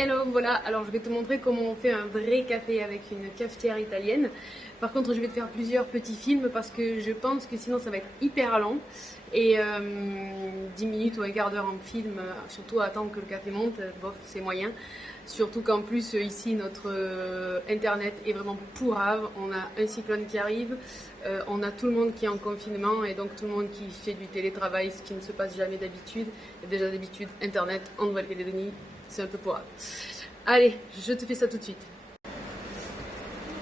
Hello, voilà, alors je vais te montrer comment on fait un vrai café avec une cafetière italienne. Par contre, je vais te faire plusieurs petits films parce que je pense que sinon ça va être hyper long. Et 10 minutes ou un quart d'heure en film, surtout à attendre que le café monte, bof, c'est moyen. Surtout qu'en plus, ici, notre internet est vraiment pourrave. On a un cyclone qui arrive, on a tout le monde qui est en confinement et donc tout le monde qui fait du télétravail, ce qui ne se passe jamais d'habitude. Et déjà d'habitude, internet en Nouvelle-Calédonie, c'est un peu pourrave. Allez, je te fais ça tout de suite.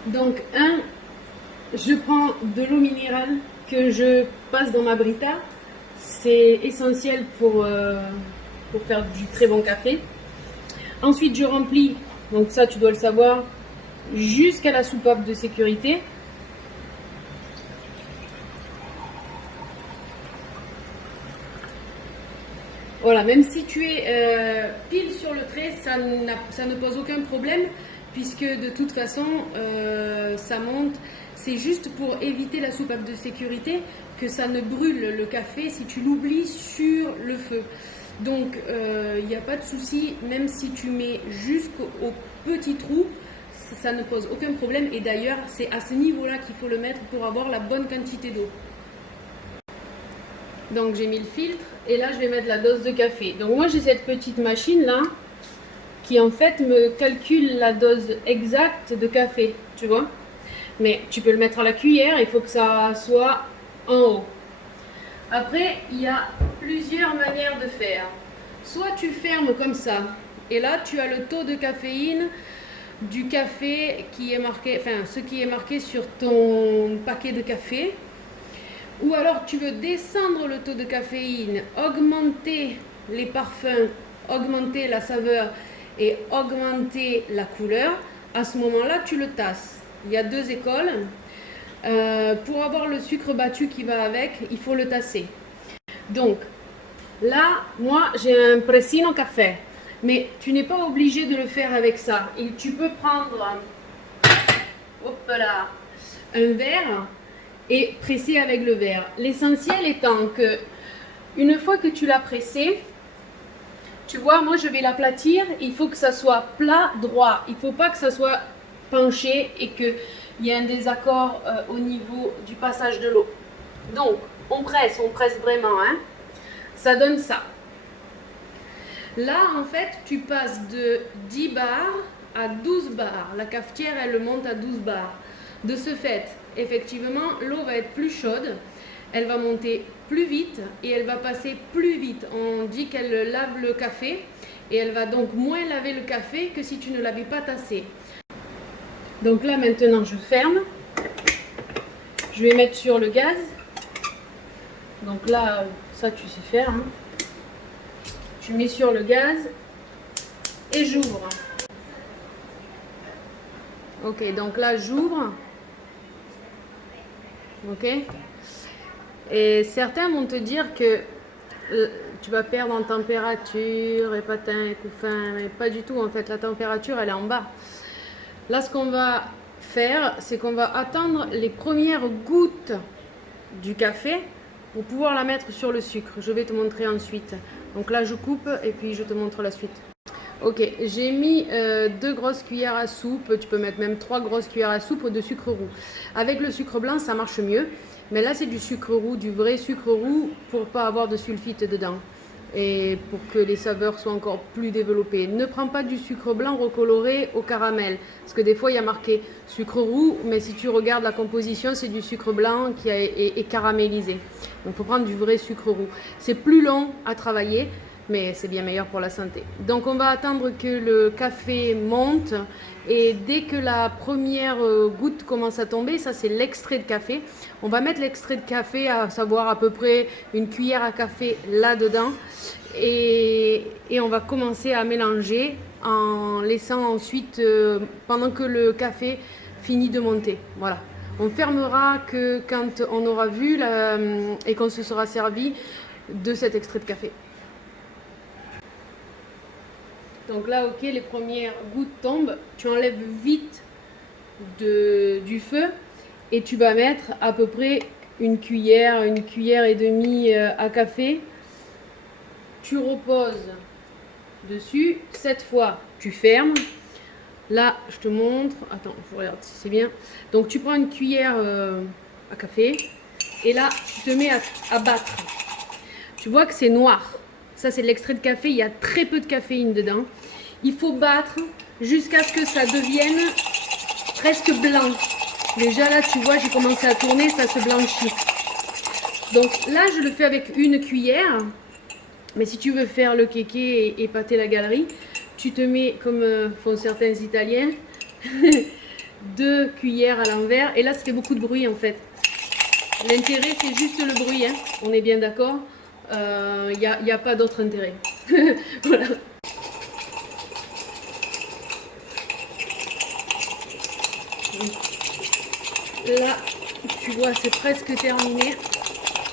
Donc, je prends de l'eau minérale que je passe dans ma brita. C'est essentiel pour faire du très bon café. Ensuite, je remplis, donc ça tu dois le savoir, jusqu'à la soupape de sécurité. Voilà, même si tu es pile sur le trait, ça ne pose aucun problème, puisque de toute façon, ça monte. C'est juste pour éviter la soupape de sécurité que ça ne brûle le café si tu l'oublies sur le feu. Donc, il n'y a pas de souci, même si tu mets jusqu'au petit trou, ça ne pose aucun problème. Et d'ailleurs, c'est à ce niveau-là qu'il faut le mettre pour avoir la bonne quantité d'eau. Donc j'ai mis le filtre et là je vais mettre la dose de café. Donc moi j'ai cette petite machine là qui en fait me calcule la dose exacte de café, tu vois. Mais tu peux le mettre à la cuillère, il faut que ça soit en haut. Après il y a plusieurs manières de faire. Soit tu fermes comme ça et là tu as le taux de caféine du café qui est marqué, enfin ce qui est marqué sur ton paquet de café. Ou alors tu veux descendre le taux de caféine, augmenter les parfums, augmenter la saveur et augmenter la couleur. À ce moment-là, tu le tasses. Il y a deux écoles. Pour avoir le sucre battu qui va avec, il faut le tasser. Donc là, moi j'ai un pressino café. Mais tu n'es pas obligé de le faire avec ça. Et tu peux prendre un verre et presser avec le verre. L'essentiel étant que une fois que tu l'as pressé, tu vois, moi je vais l'aplatir, il faut que ça soit plat, droit. Il ne faut pas que ça soit penché et qu'il y ait un désaccord au niveau du passage de l'eau. Donc, on presse vraiment, hein. Ça donne ça. Là, en fait, tu passes de 10 bars à 12 bars. La cafetière, elle monte à 12 bars. De ce fait, effectivement, l'eau va être plus chaude, elle va monter plus vite et elle va passer plus vite. On dit qu'elle lave le café et elle va donc moins laver le café que si tu ne l'avais pas tassé. Donc là, maintenant, je ferme. Je vais mettre sur le gaz. Donc là, ça, tu sais faire, hein. Tu mets sur le gaz et j'ouvre. Ok, donc là, j'ouvre. Ok. Et certains vont te dire que tu vas perdre en température et patin et couffin, mais pas du tout en fait, la température elle est en bas. Là ce qu'on va faire, c'est qu'on va attendre les premières gouttes du café pour pouvoir la mettre sur le sucre. Je vais te montrer ensuite. Donc là je coupe et puis je te montre la suite. Ok, j'ai mis 2 grosses cuillères à soupe, tu peux mettre même 3 grosses cuillères à soupe de sucre roux. Avec le sucre blanc, ça marche mieux, mais là c'est du sucre roux, du vrai sucre roux pour pas avoir de sulfite dedans et pour que les saveurs soient encore plus développées. Ne prends pas du sucre blanc recoloré au caramel, parce que des fois il y a marqué sucre roux, mais si tu regardes la composition, c'est du sucre blanc qui est caramélisé. Donc il faut prendre du vrai sucre roux. C'est plus long à travailler, mais c'est bien meilleur pour la santé. Donc on va attendre que le café monte et dès que la première goutte commence à tomber, ça c'est l'extrait de café. On va mettre l'extrait de café, à savoir à peu près une cuillère à café là-dedans et on va commencer à mélanger en laissant ensuite, pendant que le café finit de monter. Voilà. On fermera que quand on aura vu et qu'on se sera servi de cet extrait de café. Donc là, ok, les premières gouttes tombent. Tu enlèves vite du feu et tu vas mettre à peu près une cuillère et demie à café. Tu reposes dessus. Cette fois, tu fermes. Là, je te montre. Attends, je regarde si c'est bien. Donc, tu prends une cuillère à café. Et là, tu te mets à battre. Tu vois que c'est noir. Ça, c'est de l'extrait de café. Il y a très peu de caféine dedans. Il faut battre jusqu'à ce que ça devienne presque blanc. Déjà, là, tu vois, j'ai commencé à tourner, ça se blanchit. Donc là, je le fais avec une cuillère. Mais si tu veux faire le kéké et épater la galerie, tu te mets, comme font certains Italiens, 2 cuillères à l'envers. Et là, ça fait beaucoup de bruit, en fait. L'intérêt, c'est juste le bruit, hein. On est bien d'accord. Il n'y a pas d'autre intérêt. Voilà. Là, tu vois, c'est presque terminé.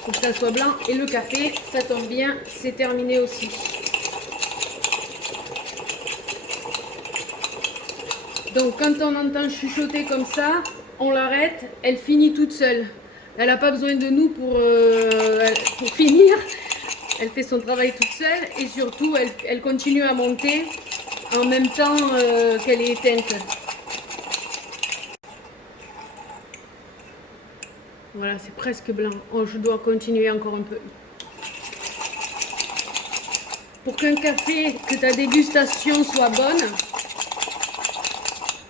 Faut que ça soit blanc. Et le café, ça tombe bien, c'est terminé aussi. Donc, quand on entend chuchoter comme ça, on l'arrête. Elle finit toute seule. Elle n'a pas besoin de nous pour finir. Elle fait son travail toute seule. Et surtout, elle continue à monter en même temps qu'elle est éteinte. Voilà, c'est presque blanc. Oh, je dois continuer encore un peu. Pour qu'un café, que ta dégustation soit bonne,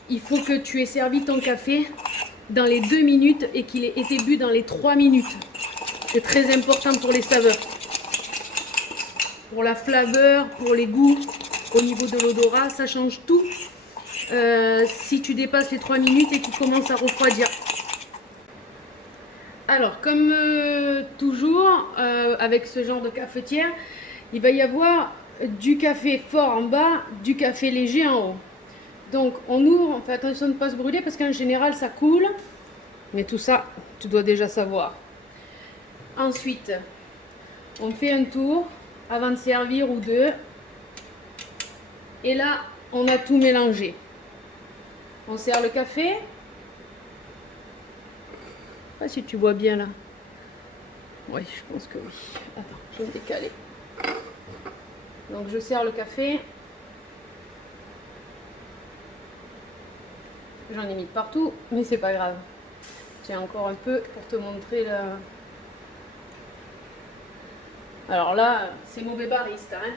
il faut que tu aies servi ton café dans les 2 minutes et qu'il ait été bu dans les 3 minutes. C'est très important pour les saveurs. Pour la flaveur, pour les goûts, au niveau de l'odorat, ça change tout. Si tu dépasses les 3 minutes et qu'il commence à refroidir. Alors, comme toujours, avec ce genre de cafetière, il va y avoir du café fort en bas, du café léger en haut. Donc, on ouvre, on fait attention de ne pas se brûler parce qu'en général, ça coule. Mais tout ça, tu dois déjà savoir. Ensuite, on fait un tour avant de servir ou deux. Et là, on a tout mélangé. On sert le café. Je sais pas si tu vois bien là. Oui, je pense que oui. Attends, je vais me décaler. Donc je sers le café. J'en ai mis partout, mais c'est pas grave. Tiens, encore un peu pour te montrer la... Alors là, c'est mauvais barista, hein.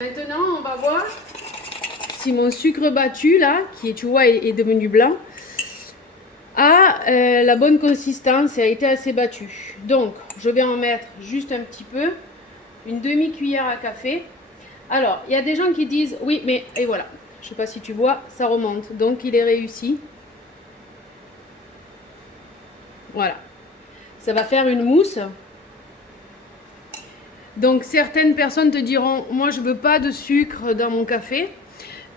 Maintenant, on va voir si mon sucre battu, là, qui tu vois, est devenu blanc, a la bonne consistance et a été assez battu. Donc, je vais en mettre juste un petit peu, une demi-cuillère à café. Alors, il y a des gens qui disent, oui, mais, et voilà, je ne sais pas si tu vois, ça remonte. Donc, il est réussi. Voilà. Ça va faire une mousse. Donc, certaines personnes te diront, moi, je ne veux pas de sucre dans mon café.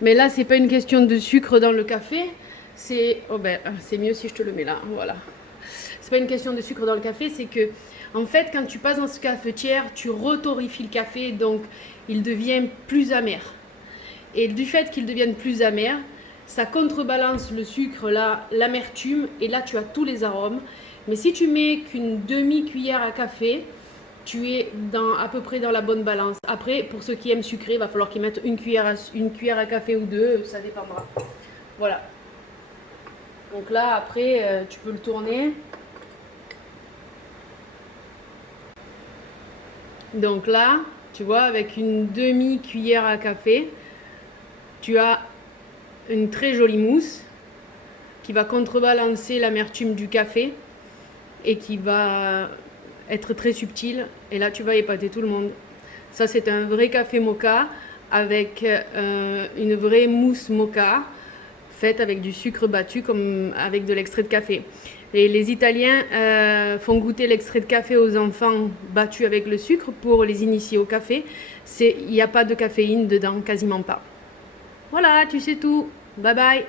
Mais là, c'est pas une question de sucre dans le café. C'est mieux si je te le mets là. Voilà. C'est pas une question de sucre dans le café. C'est que, en fait, quand tu passes dans ce cafetière, tu retorréfies le café. Donc, il devient plus amer. Et du fait qu'il devienne plus amer, ça contrebalance le sucre, là, l'amertume. Et là, tu as tous les arômes. Mais si tu mets qu'une demi-cuillère à café, tu es à peu près dans la bonne balance. Après, pour ceux qui aiment sucré, il va falloir qu'ils mettent une cuillère à café ou deux, ça dépendra. Voilà. Donc là, après, tu peux le tourner. Donc là, tu vois, avec une demi-cuillère à café, tu as une très jolie mousse qui va contrebalancer l'amertume du café et qui va être très subtil. Et là, tu vas épater tout le monde. Ça, c'est un vrai café moka avec une vraie mousse moka faite avec du sucre battu comme avec de l'extrait de café. Et les Italiens font goûter l'extrait de café aux enfants battu avec le sucre pour les initier au café. Il n'y a pas de caféine dedans, quasiment pas. Voilà, tu sais tout. Bye bye.